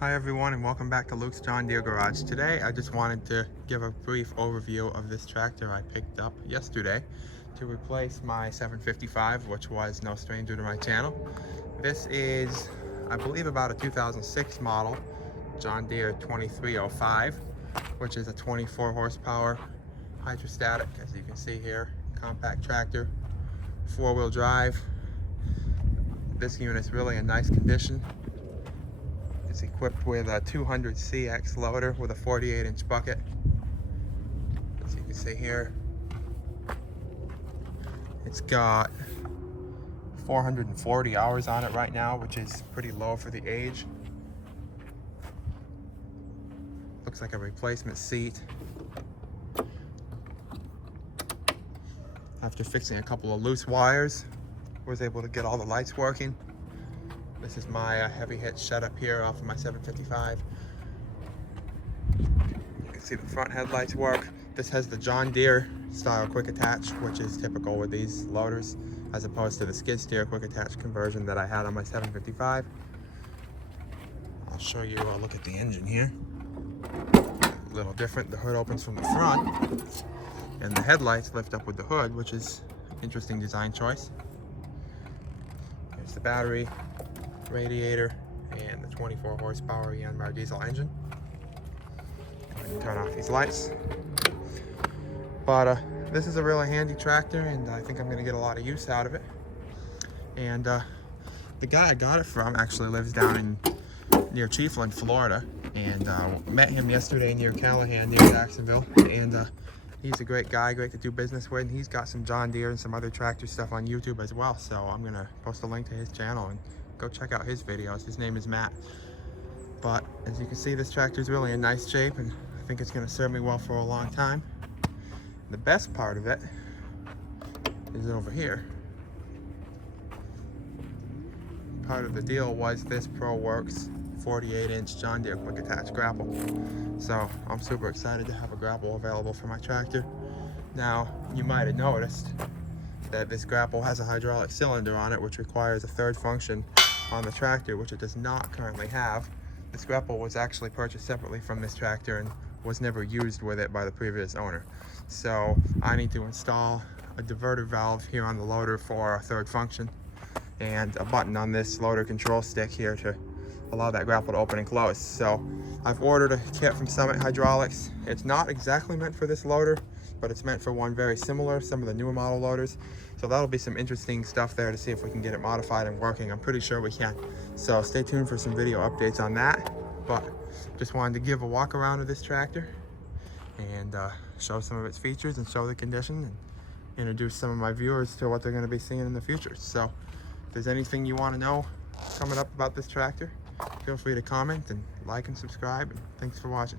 Hi everyone, and welcome back to Luke's John Deere Garage. Today I just wanted to give a brief overview of this tractor I picked up yesterday to replace my 755, which was no stranger to my channel. This is, I believe, about a 2006 model John Deere 2305, which is a 24 horsepower hydrostatic, as you can see here, compact tractor, four-wheel drive. This unit's really in nice condition. It's equipped with a 200CX loader with a 48-inch bucket. As you can see here, it's got 440 hours on it right now, which is pretty low for the age. Looks like a replacement seat. After fixing a couple of loose wires, was able to get all the lights working. This is my heavy hitch setup here off of my 755. You can see the front headlights work. This has the John Deere style quick attach, which is typical with these loaders, as opposed to the skid steer quick attach conversion that I had on my 755. I'll show you a look at the engine here. A little different. The hood opens from the front, and the headlights lift up with the hood, which is an interesting design choice. There's the battery, radiator, and the 24 horsepower Yanmar diesel engine. Go ahead and turn off these lights. But this is a really handy tractor, and I think I'm going to get a lot of use out of it. And the guy I got it from actually lives down near Chiefland, Florida, and met him yesterday near Callahan, near Jacksonville. And he's a great guy, great to do business with, and he's got some John Deere and some other tractor stuff on YouTube as well. So I'm going to post a link to his channel and go check out his videos. His name is Matt. But as you can see, this tractor is really in nice shape, and I think it's going to serve me well for a long time. The best part of it is over here. Part of the deal was this ProWorks 48-inch John Deere quick attach grapple. So I'm super excited to have a grapple available for my tractor. Now, you might have noticed that this grapple has a hydraulic cylinder on it, which requires a third function on the tractor, which it does not currently have. This grapple was actually purchased separately from this tractor and was never used with it by the previous owner. So I need to install a diverter valve here on the loader for a third function, and a button on this loader control stick here to allow that grapple to open and close. So I've ordered a kit from Summit Hydraulics. It's not exactly meant for this loader, but it's meant for one very similar, some of the newer model loaders. So that'll be some interesting stuff there to see if we can get it modified and working. I'm pretty sure we can. So stay tuned for some video updates on that. But just wanted to give a walk around of this tractor and show some of its features and show the condition and introduce some of my viewers to what they're going to be seeing in the future. So if there's anything you want to know coming up about this tractor, feel free to comment and like and subscribe. And thanks for watching.